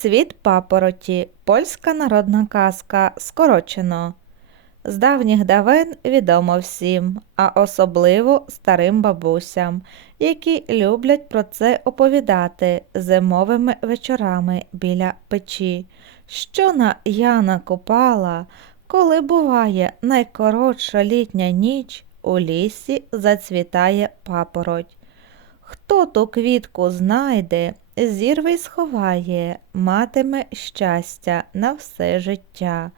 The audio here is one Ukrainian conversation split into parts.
Цвіт папороті. Польська народна казка. Скорочено. З давніх давен відомо всім, а особливо старим бабусям, які люблять про це оповідати зимовими вечорами біля печі, що на Яна Купала, коли буває найкоротша літня ніч, у лісі зацвітає папороть. Хто ту квітку знайде, зірве й сховає, матиме щастя на все життя.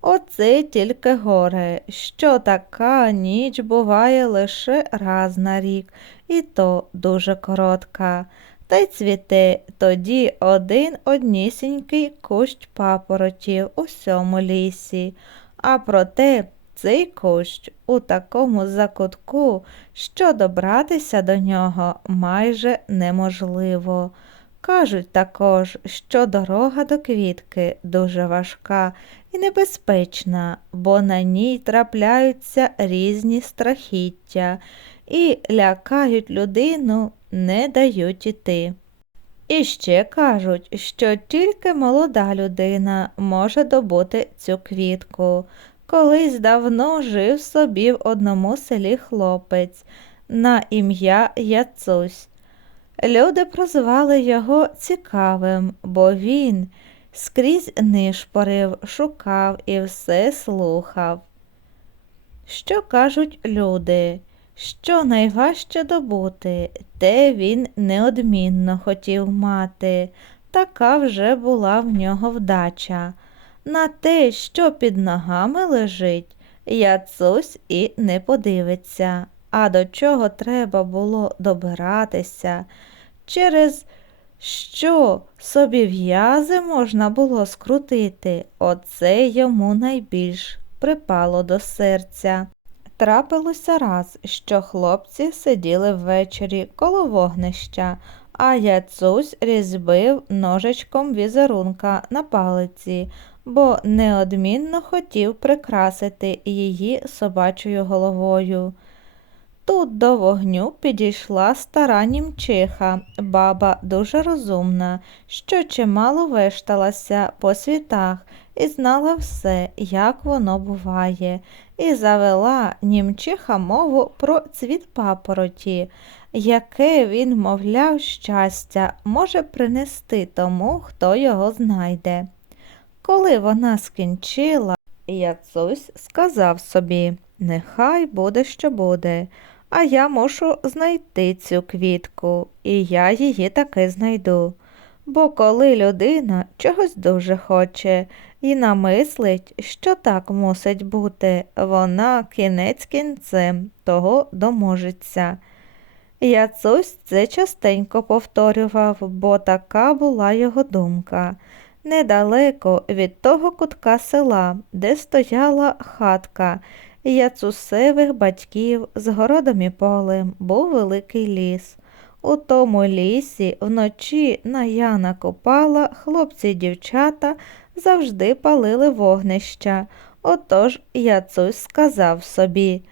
Оце тільки горе, що така ніч буває лише раз на рік, і то дуже коротка. Та й цвіте тоді один однісінький кущ папоротів у всьому лісі. А проте цей кущ у такому закутку, що добратися до нього майже неможливо. Кажуть також, що дорога до квітки дуже важка і небезпечна, бо на ній трапляються різні страхіття і лякають людину, не дають іти. І ще кажуть, що тільки молода людина може добути цю квітку. Колись давно жив собі в одному селі хлопець на ім'я Яцусь. Люди прозвали його цікавим, бо він скрізь нишпорив, шукав і все слухав. Що кажуть люди? Що найважче добути, те він неодмінно хотів мати, така вже була в нього вдача. На те, що під ногами лежить, Яцусь і не подивиться, а до чого треба було добиратися, через що собі в'язи можна було скрутити, оце йому найбільш припало до серця. Трапилося раз, що хлопці сиділи ввечері коло вогнища, а яцусь різьбив ножичком візерунка на палиці, бо неодмінно хотів прикрасити її собачою головою. Тут до вогню підійшла стара німчиха, баба дуже розумна, що чимало вешталася по світах і знала все, як воно буває, і завела німчиха мову про цвіт папороті, яке він, мовляв, щастя може принести тому, хто його знайде. Коли вона скінчила, Яцусь сказав собі Нехай буде, що буде, а я мушу знайти цю квітку, і я її таки знайду. Бо коли людина чогось дуже хоче і намислить, що так мусить бути, вона кінець кінцем того доможеться. Яцусь це частенько повторював, бо така була його думка. Недалеко від того кутка села, де стояла хатка яцусевих батьків з городом і полем, був великий ліс. У тому лісі вночі на Яна Копала хлопці й дівчата завжди палили вогнища. Отож Яцусь сказав собі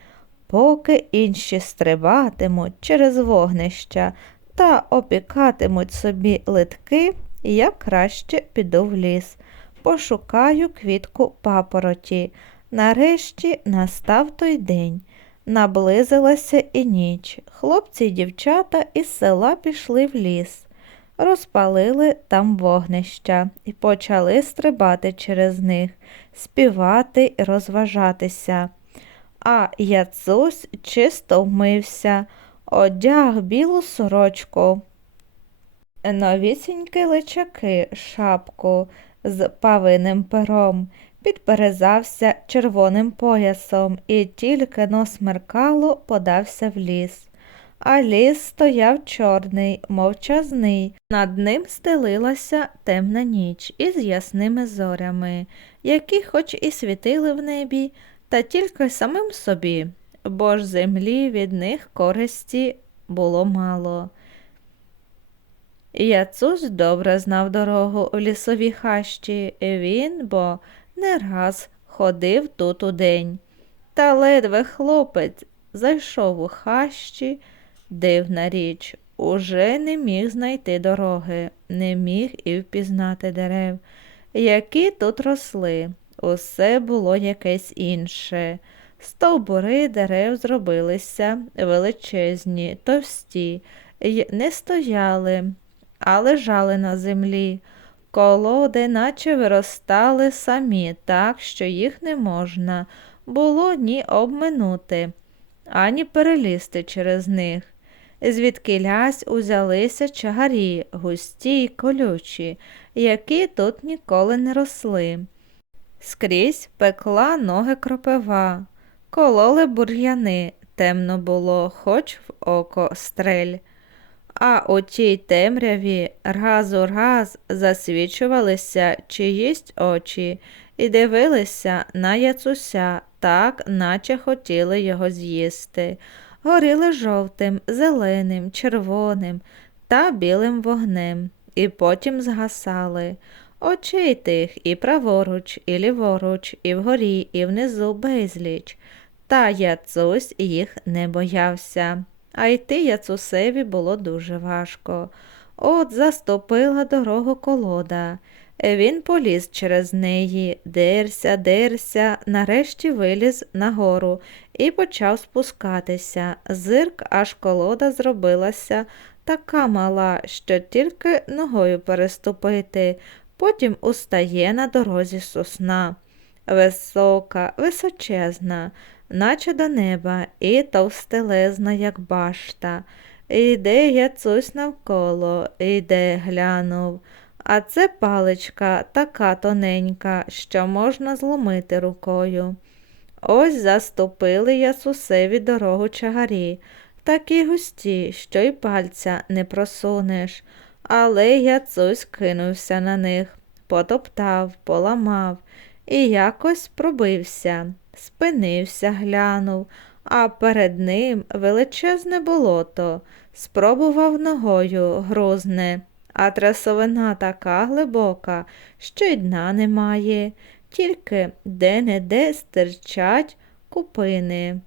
поки інші стрибатимуть через вогнища та опікатимуть собі литки, я краще піду в ліс, пошукаю квітку папороті. Нарешті настав той день. Наблизилася і ніч. Хлопці й дівчата із села пішли в ліс, розпалили там вогнища і почали стрибати через них, співати і розважатися. А Яцусь чисто вмився, одяг білу сорочку, новісінькі личаки, шапку з павиним пером, підперезався червоним поясом і тільки но смеркало подався в ліс. А ліс стояв чорний, мовчазний. Над ним стелилася темна ніч із ясними зорями, які хоч і світили в небі, та тільки самим собі, бо ж землі від них користі було мало. Яцусь добре знав дорогу в лісовій хащі, він бо не раз ходив тут удень. Та ледве хлопець зайшов у хащі, дивна річ, уже не міг знайти дороги. не міг і впізнати дерев, які тут росли. Усе було якесь інше. Стовбури дерев зробилися величезні, товсті, й не стояли, а лежали на землі. Колоди наче виростали самі, так що їх не можна було ні обминути, ані перелізти через них. Звідкилясь узялися чагарі, густі й колючі, які тут ніколи не росли. Скрізь пекла ноги кропива, кололи бур'яни, темно було, хоч в око стрель. А у тій темряві раз у раз засвічувалися чиїсь очі і дивилися на яцуся так, наче хотіли його з'їсти. Горіли жовтим, зеленим, червоним та білим вогнем, і потім згасали. Очей тих і праворуч, і ліворуч, і вгорі, і внизу безліч. Та Яцусь їх не боявся, а йти Яцусеві було дуже важко. От заступила дорогу колода. Він поліз через неї, дерся, дерся, нарешті виліз нагору і почав спускатися. Зирк, аж колода зробилася така мала, що тільки ногою переступити. Потім устає на дорозі сосна. Висока, височезна, наче до неба, і товстелезна, як башта. Іде яцусь навколо, іде глянув. А це паличка така тоненька, що можна зломити рукою. Ось заступили ясусеві дорогу чагарі, такі густі, що й пальця не просунеш. Але яцусь кинувся на них, потоптав, поламав і якось пробився, спинився, глянув, а перед ним величезне болото, спробував ногою грозне а трасовина така глибока, що й дна немає, тільки де-не-де стирчать купини.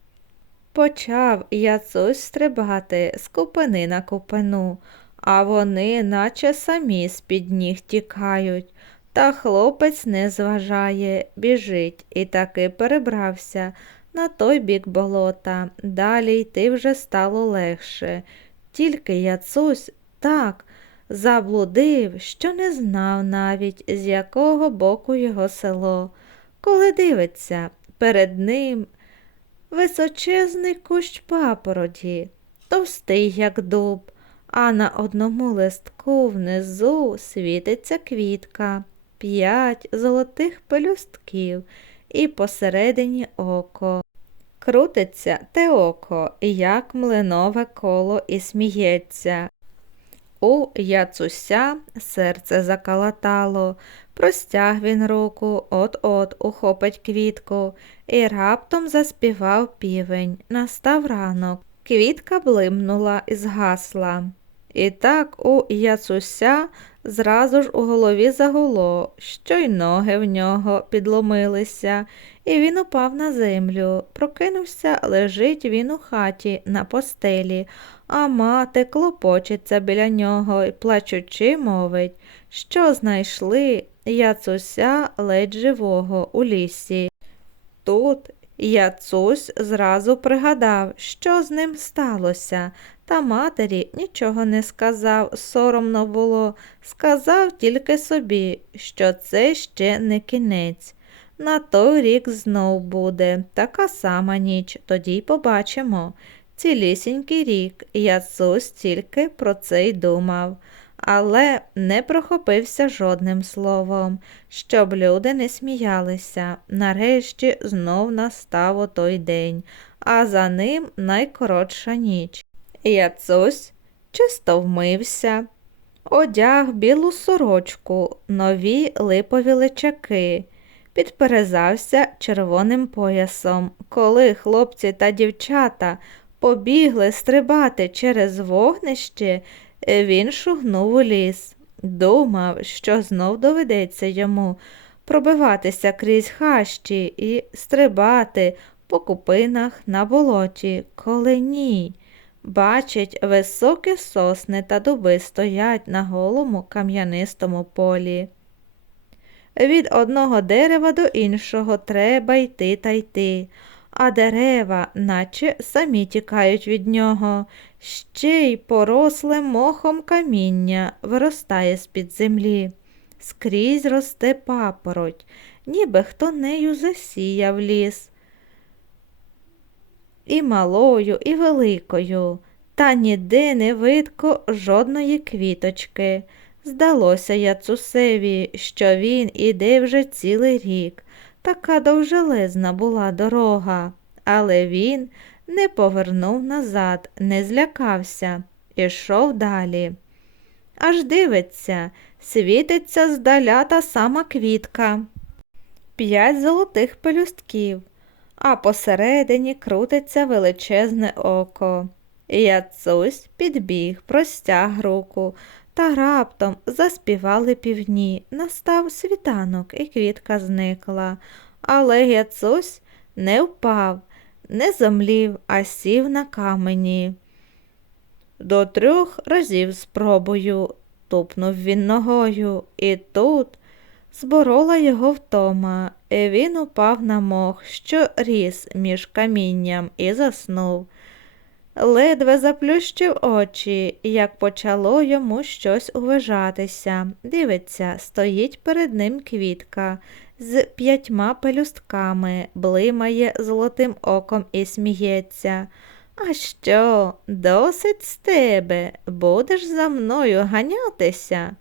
Почав яцусь стрибати з купини на купину, а вони, наче самі з-під ніг тікають. Та хлопець не зважає, біжить і таки перебрався на той бік болота. Далі йти вже стало легше. Тільки яцусь так заблудив, що не знав навіть, з якого боку його село. Коли дивиться, перед ним височезний кущ папороті, товстий, як дуб, а на одному листку внизу світиться квітка, п'ять золотих пелюстків і посередині око. Крутиться те око, як млинове коло і сміється. У яцуся серце закалатало, простяг він руку, от-от ухопить квітку, і раптом заспівав півень. Настав ранок. Квітка блимнула і згасла. І так у яцуся зразу ж у голові загуло, що й ноги в нього підломилися, і він упав на землю. Прокинувся, лежить він у хаті на постелі, а мати клопочеться біля нього і, плачучи, мовить, що знайшли яцуся ледь живого у лісі. Тут яцусь зразу пригадав, що з ним сталося, та матері нічого не сказав, соромно було, сказав тільки собі, що це ще не кінець. На той рік знов буде така сама ніч, тоді й побачимо. Цілісінький рік Яцусь тільки про це й думав, але не прохопився жодним словом, щоб люди не сміялися. Нарешті знов настав отой день, а за ним найкоротша ніч. Яцусь чисто вмився, одяг білу сорочку, нові липові личаки, підперезався червоним поясом, коли хлопці та дівчата побігли стрибати через вогнище, він шугнув у ліс. Думав, що знов доведеться йому пробиватися крізь хащі і стрибати по купинах на болоті, коли ні. Бачить, високі сосни та дуби стоять на голому кам'янистому полі. Від одного дерева до іншого треба йти та йти, а дерева, наче самі тікають від нього, ще й поросле мохом каміння виростає з-під землі. Скрізь росте папороть, ніби хто нею засіяв ліс. І малою, і великою, та ніде не видко жодної квіточки. Здалося Яцусеві, що він іде вже цілий рік. Така довжелезна була дорога, але він не повернув назад, не злякався, ішов далі. Аж дивиться, світиться здаля та сама квітка. П'ять золотих пелюстків, а посередині крутиться величезне око. Яцусь підбіг, простяг руку, та раптом заспівали півні. Настав світанок, і квітка зникла. Але Яцусь не впав, не зомлів, а сів на камені. До трьох разів спробую, тупнув він ногою, і тут зборола його втома, і він упав на мох, що ріс між камінням, і заснув. Ледве заплющив очі, як почало йому щось уважатися. Дивиться, стоїть перед ним квітка з п'ятьма пелюстками, блимає золотим оком і сміється. А що, досить з тебе? Будеш за мною ганятися?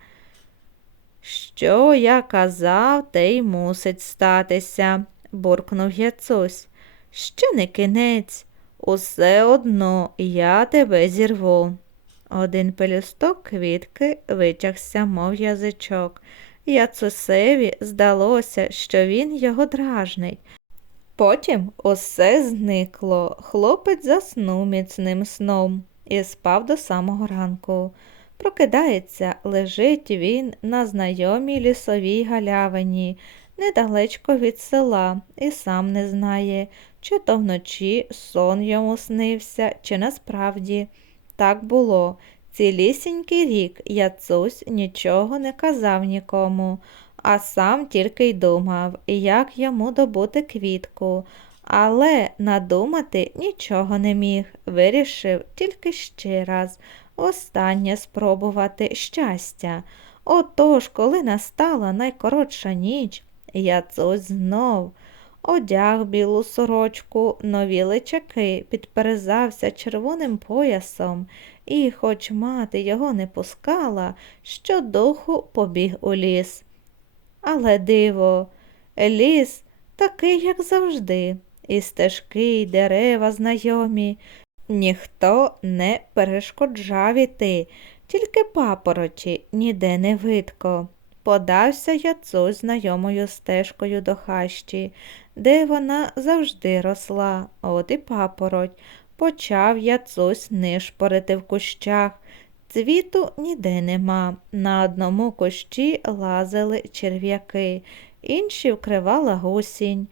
Що я казав, те й мусить статися, буркнув Яцусь. Ще не кінець. Усе одно я тебе зірву. Один пелюсток квітки витягся, мов язичок. Яцусеві здалося, що він його дражнить. Потім усе зникло. Хлопець заснув міцним сном і спав до самого ранку. Прокидається, лежить він на знайомій лісовій галявині, недалечко від села, і сам не знає, чи то вночі сон йому снився, чи насправді. Так було. Цілісінький рік Яцусь нічого не казав нікому, а сам тільки й думав, як йому добути квітку. Але надумати нічого не міг. Вирішив тільки ще раз останнє спробувати щастя. Отож, коли настала найкоротша ніч, Яцусь знов одяг білу сорочку, нові личаки, підперезався червоним поясом, і, хоч мати його не пускала, щодуху побіг у ліс. Але диво, ліс такий, як завжди, і стежки, і дерева знайомі. Ніхто не перешкоджав іти, тільки папороті ніде не видко. Подався Яцусь знайомою стежкою до хащі, де вона завжди росла, от і папороть. Почав Яцусь нишпорити в кущах. Цвіту ніде нема. На одному кущі лазили черв'яки, інші вкривала гусінь.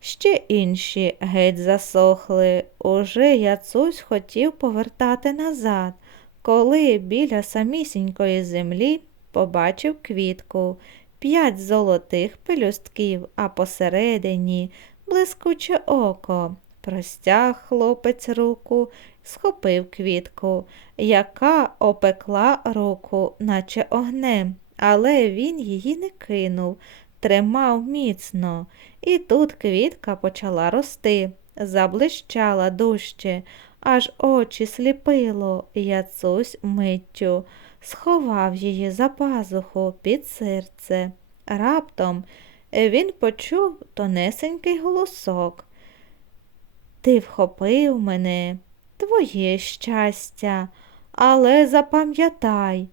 Ще інші геть засохли. Уже Яцусь хотів повертати назад, коли біля самісінької землі побачив квітку, п'ять золотих пелюстків, а посередині блискуче око. Простяг хлопець руку, схопив квітку, яка опекла руку, наче огнем, але він її не кинув, тримав міцно. І тут квітка почала рости, заблищала дужче, аж очі сліпило, яцусь миттю сховав її за пазуху під серце. Раптом він почув тонесенький голосок. Ти вхопив мене, твоє щастя, але запам'ятай,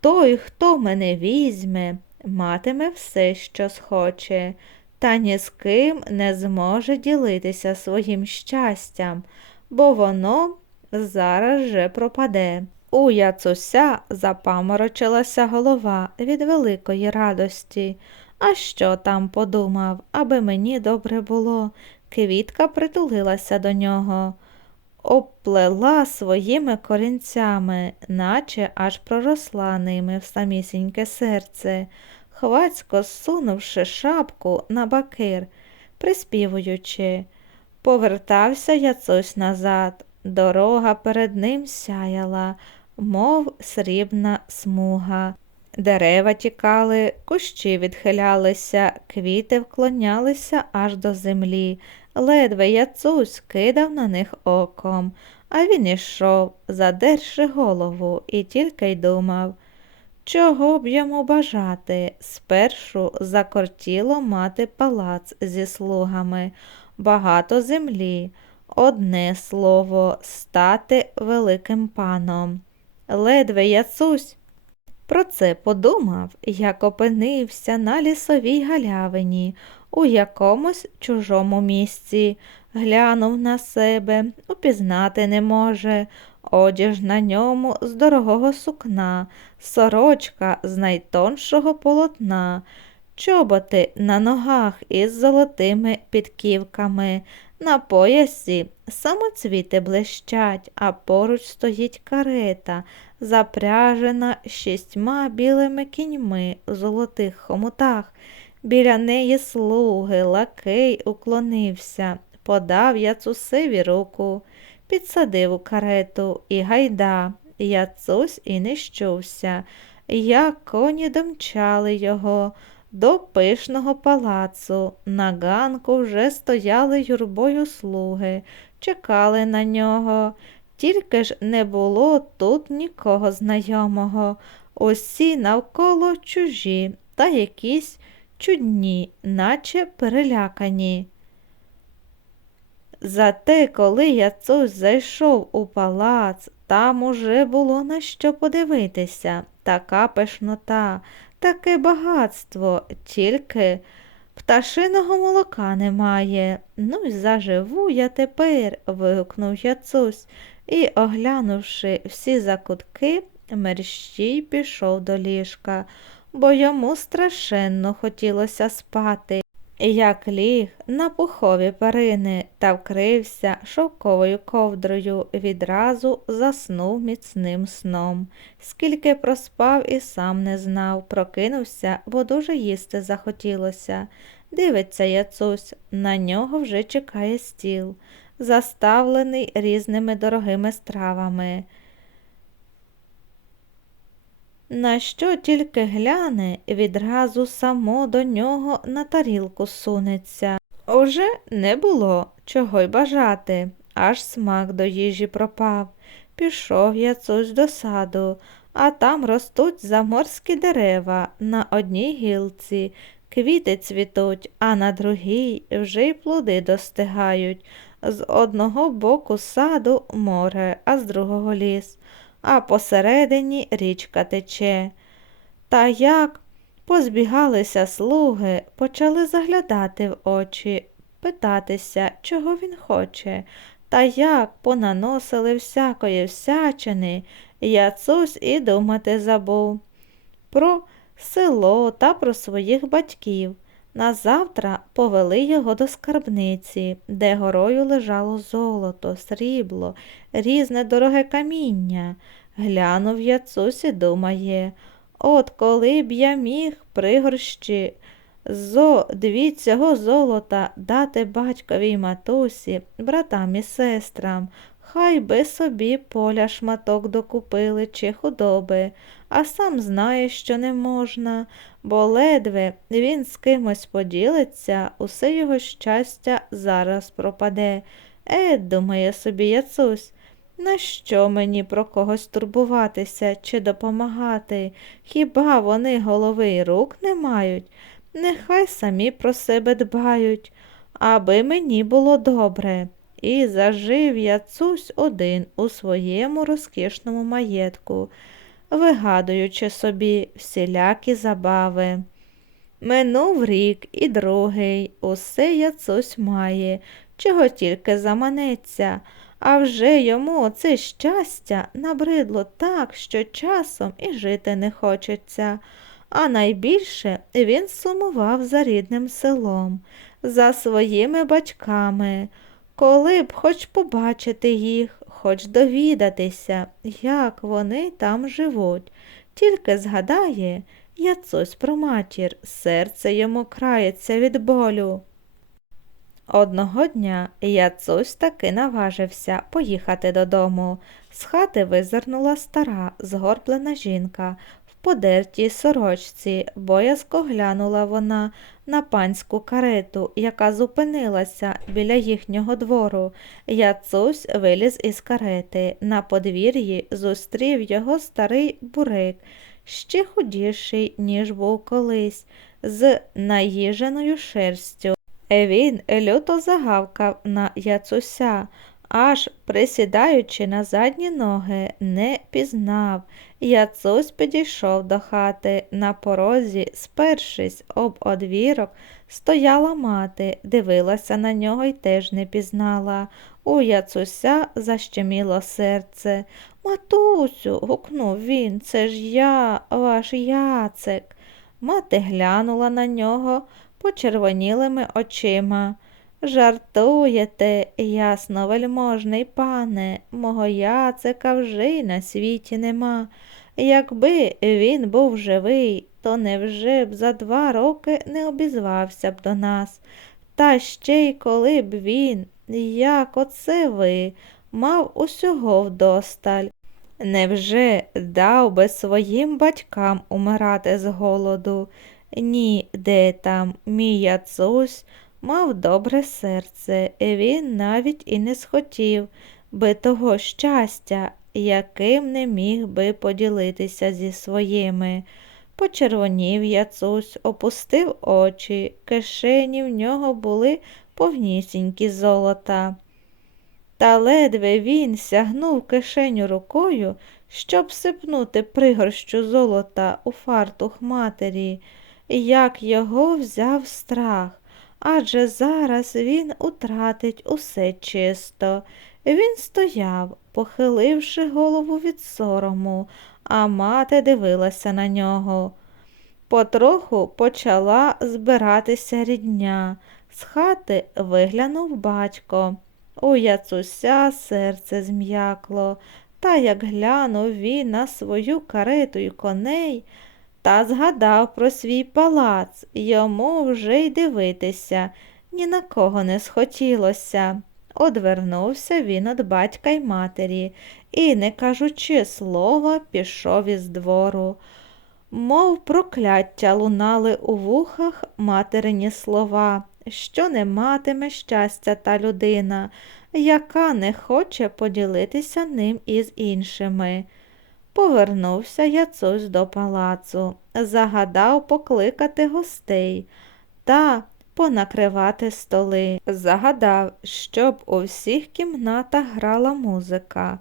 той, хто мене візьме, матиме все, що схоче, та ні з ким не зможе ділитися своїм щастям, бо воно зараз же пропаде. У Яцуся запаморочилася голова від великої радості. А що там подумав, аби мені добре було? Квітка притулилася до нього. обплела своїми корінцями, наче аж проросла ними в самісіньке серце, хвацько сунувши шапку на бакир, приспівуючи. Повертався Яцусь назад. Дорога перед ним сяяла, мов срібна смуга. Дерева тікали, кущі відхилялися, квіти вклонялися аж до землі. Ледве Яцусь кидав на них оком, а він ішов, задерши голову, і тільки й думав, чого б йому бажати. Спершу закортіло мати палац зі слугами, багато землі, одне слово, стати великим паном. Ледве Яцусь про це подумав, як опинився на лісовій галявині у якомусь чужому місці, глянув на себе, упізнати не може, одяж на ньому з дорогого сукна, сорочка з найтоншого полотна, чоботи на ногах із золотими підківками, на поясі самоцвіти блищать, а поруч стоїть карета, запряжена шістьма білими кіньми в золотих хомутах. Біля неї слуги, лакей уклонився, подав Яцусеві руку, підсадив у карету і гайда. Яцусь і не щувся, як коні домчали його до пишного палацу. На ганку вже стояли юрбою слуги, чекали на нього. Тільки ж не було тут нікого знайомого. Усі навколо чужі та якісь чудні, наче перелякані. Зате, коли Яцусь зайшов у палац, там уже було на що подивитися, така пишнота, таке багатство, тільки пташиного молока немає. Ну й заживу я тепер, вигукнув Яцусь і, оглянувши всі закутки, мерщій пішов до ліжка бо йому страшенно хотілося спати. Як ліг на пухові перини та вкрився шовковою ковдрою, відразу заснув міцним сном. Скільки проспав і сам не знав, прокинувся, бо дуже їсти захотілося. Дивиться Яцусь, на нього вже чекає стіл, заставлений різними дорогими стравами. На що тільки гляне, відразу само до нього на тарілку сунеться. Уже не було чого й бажати, аж смак до їжі пропав. Пішов яцусь до саду, а там ростуть заморські дерева на одній гілці, квіти цвітуть, а на другій вже й плоди достигають. З одного боку саду море, а з другого ліс а посередині річка тече. Та як позбігалися слуги, почали заглядати в очі, питатися, чого він хоче, та як понаносили всякої всячини, Яцусь і думати забув. Про село та про своїх батьків. Назавтра повели його до скарбниці, де горою лежало золото, срібло, різне дороге каміння. Глянув Яцусь і думає, от коли б я міг пригорщі зо дві цього золота дати батькові й матусі, братам і сестрам, хай би собі поля шматок докупили чи худоби, а сам знає, що не можна, бо ледве він з кимось поділиться, усе його щастя зараз пропаде. Е, думає собі Яцусь, Нащо мені про когось турбуватися чи допомагати? Хіба вони голови й рук не мають? Нехай самі про себе дбають, аби мені було добре. І зажив я цусь один у своєму розкішному маєтку, вигадуючи собі всілякі забави. Минув рік і другий, усе яцусь має, чого тільки заманеться. А вже йому оце щастя набридло так, що часом і жити не хочеться, а найбільше він сумував за рідним селом, за своїми батьками, коли б хоч побачити їх. Хоч довідатися, як вони там живуть. Тільки згадає я цось про матір, серце йому крається від болю. Одного дня Яцусь таки наважився поїхати додому. З хати визирнула стара, згорблена жінка подертій сорочці, боязко глянула вона на панську карету, яка зупинилася біля їхнього двору. Яцусь виліз із карети. На подвір'ї зустрів його старий бурик, ще худіший, ніж був колись, з наїженою шерстю. Він люто загавкав на яцуся, аж присідаючи на задні ноги, не пізнав. Яцусь підійшов до хати. На порозі, спершись об одвірок, стояла мати, дивилася на нього й теж не пізнала. У яцуся защеміло серце. Матусю, гукнув він, це ж я, ваш яцек. Мати глянула на нього почервонілими очима. Жартуєте, ясно, вельможний пане, мого яцика вже й на світі нема. Якби він був живий, то невже б за два роки не обізвався б до нас. Та ще й коли б він, як оце ви, мав усього вдосталь. Невже дав би своїм батькам умирати з голоду? Ні, де там, мій яцусь мав добре серце, і він навіть і не схотів би того щастя, яким не міг би поділитися зі своїми. Почервонів яцусь, опустив очі, кишені в нього були повнісінькі золота. Та ледве він сягнув кишеню рукою, щоб сипнути пригорщу золота у фартух матері, як його взяв страх адже зараз він утратить усе чисто. Він стояв, похиливши голову від сорому, а мати дивилася на нього. Потроху почала збиратися рідня. З хати виглянув батько. У яцуся серце зм'якло, та як глянув він на свою карету й коней, та згадав про свій палац, йому вже й дивитися, ні на кого не схотілося. Одвернувся він від батька й матері і, не кажучи слова, пішов із двору. Мов прокляття лунали у вухах материні слова, що не матиме щастя та людина, яка не хоче поділитися ним із іншими. Повернувся Яцусь до палацу, загадав покликати гостей та понакривати столи. Загадав, щоб у всіх кімнатах грала музика,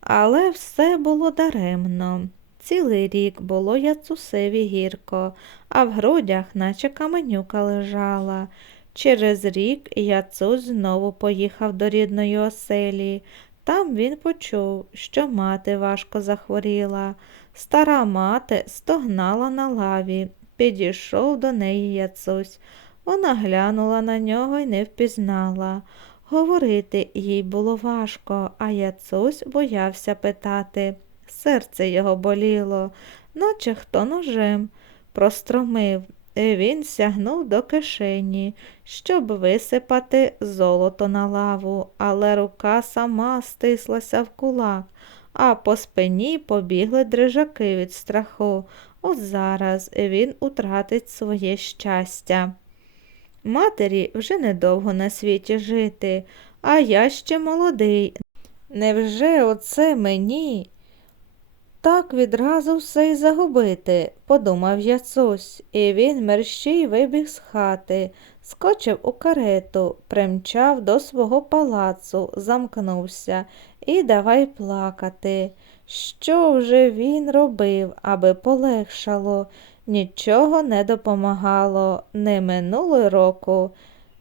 але все було даремно. Цілий рік було Яцусеві гірко, а в грудях, наче каменюка лежала. Через рік Яцусь знову поїхав до рідної оселі. Там він почув, що мати важко захворіла. Стара мати стогнала на лаві, підійшов до неї яцусь. Вона глянула на нього і не впізнала. Говорити їй було важко, а яцусь боявся питати. Серце його боліло, наче хто ножем простромив. Він сягнув до кишені, щоб висипати золото на лаву, але рука сама стислася в кулак, а по спині побігли дрижаки від страху. От зараз він утратить своє щастя. Матері вже недовго на світі жити, а я ще молодий. Невже оце мені? Так відразу все й загубити, подумав яцусь, і він мерщій вибіг з хати, скочив у карету, примчав до свого палацу, замкнувся і давай плакати. Що вже він робив, аби полегшало, нічого не допомагало, не минуло року.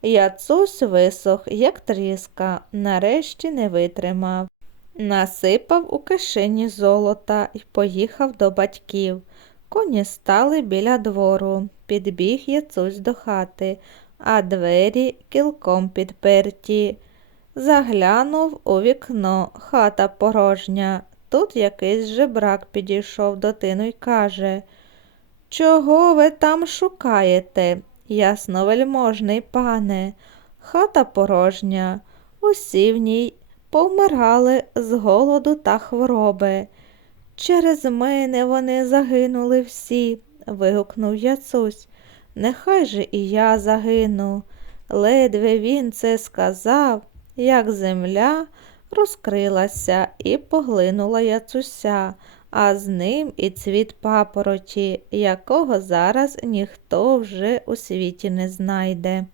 Яцусь висох, як тріска, нарешті не витримав. Насипав у кишені золота і поїхав до батьків. Коні стали біля двору, підбіг яцусь до хати, а двері кілком підперті. Заглянув у вікно, хата порожня. Тут якийсь жебрак підійшов до тину й каже Чого ви там шукаєте, ясновельможний пане? Хата порожня, усі в ній повмирали з голоду та хвороби. Через мене вони загинули всі, вигукнув Яцусь. Нехай же і я загину. Ледве він це сказав, як земля розкрилася і поглинула Яцуся, а з ним і цвіт папороті, якого зараз ніхто вже у світі не знайде.